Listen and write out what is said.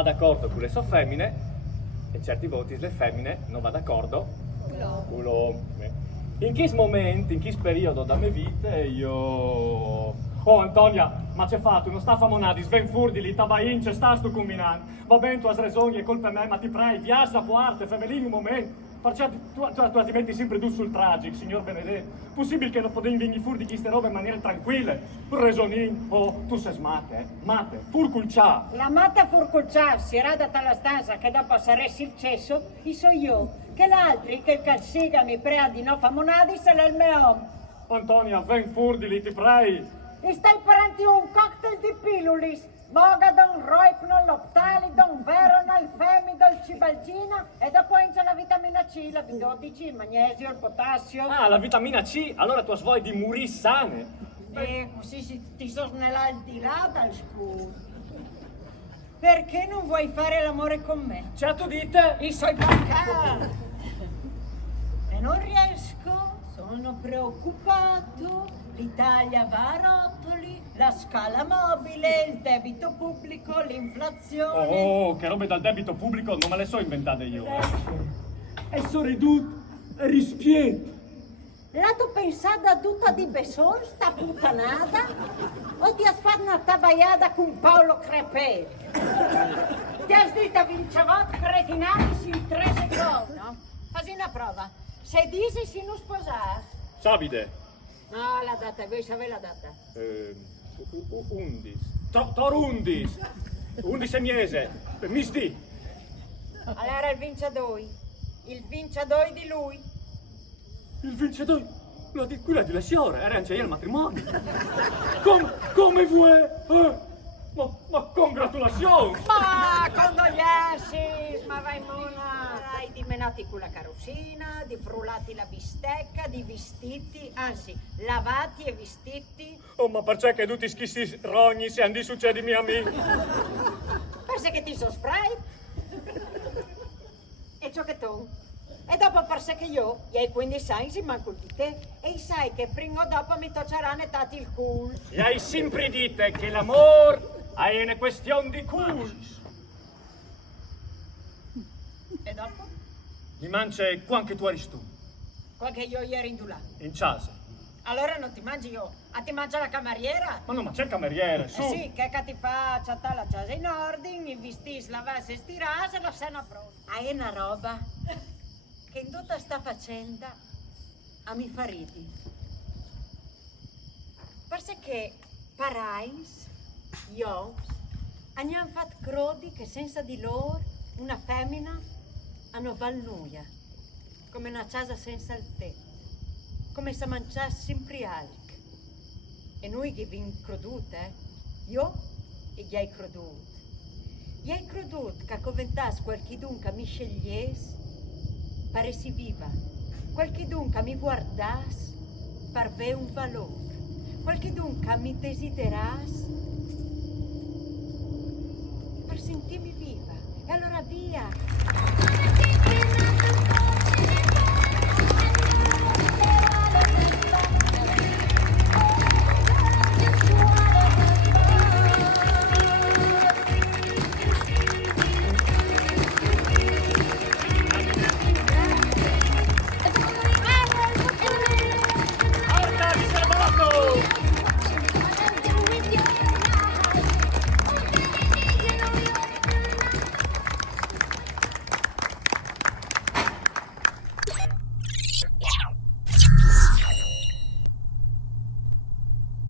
va d'accordo con le sue femmine e certi voti le femmine non va d'accordo con l'uomo. In che momento, in che periodo da me vita io... Oh Antonia, ma c'è fatto, non sta famonati, sven furdi li tabain, c'è sta sto combinando. Va bene, tu hai ragione, è colpa me, ma ti prego, viaggia a parte, fevelini un momento. Perché tu ti metti sempre tu sul tragic, signor Benedetto. Possibile che non potevi venire fuori di queste robe in maniera tranquilla? Resonin, oh, tu sei smate, mate, furculcià. La matta furculcià si era data la stanza che dopo saresti il cesso, e so io, che l'altri che il calsiga mi prea di no famonadi se l'è il mio. Antonia, ven furdi li ti prego. E stai parenti un cocktail di pilulis, Mogadon, Roipnol, Optalidon, Veronal, Femidol, Cibalgina e dopo c'è la vitamina C, la B12, il magnesio, il potassio. Ah, la vitamina C, allora tu svoi di morire sane. E così ti sono al di là dal scudo. Perché non vuoi fare l'amore con me? Certo dite. I suoi bancari. E non riesco, sono preoccupato. L'Italia va a rotoli, la scala mobile, il debito pubblico, l'inflazione. Oh, che robe dal debito pubblico non me le so inventate io. E so ridotto, rispieto. La tu pensata tutta di Besson, sta puttanata? O ti has fatto una tabaiada con Paolo Crepè? Ti has detto vincevot cretinati in 3 secondi, no? Fai una prova. Se dici si non sposas. Sabide. No, la data, voi sapete la data? 11. Tor 11. 11 mese. Misti. Allora il vinciatore. Il vinciatore di lui. Il vincitore. Quella di la signora. Era anche io al matrimonio. Come vuoi? Ma congratulazioni. Ma condoglianze, ma vai mona. Hai dimenati con la carrozzina, di frullati la bistecca, di vestiti, anzi, lavati e vestiti. Oh, ma perché che tutti schissi rogni se andi succedi mia amica? Perché che ti so sprite? E ciò che tu? E dopo perché che io, hai 15 anni, si manco di te, e sai che prima o dopo mi tocceranno tati il culo. E hai sempre dite che l'amore è una questione di culo. E dopo? Mi mangi quanche tu eri tu. Qualche io ieri in là. In casa. Allora non ti mangi io, ti mangia la cameriera? Ma no, ma c'è il cameriere, su. Sì, che ti fa chattare la casa in ordine, i vestiti, lavare e stirare, la cena pronta. Hai una roba che in tutta sta faccenda a mi fa ridi. Perché parais, io, hanno fatto crodi che senza di loro una femmina hanno valnuia, come una casa senza il tetto, come se mangiasse sempre alc. E noi che vi credute, io e gli hai creduto. Gli hai creduto che commentasse qualchidun che mi scegliesse, paresi viva, qualchidun che mi guardasse, parve un valore, qualchidun che mi desiderasse, per sentirmi viva. E allora via!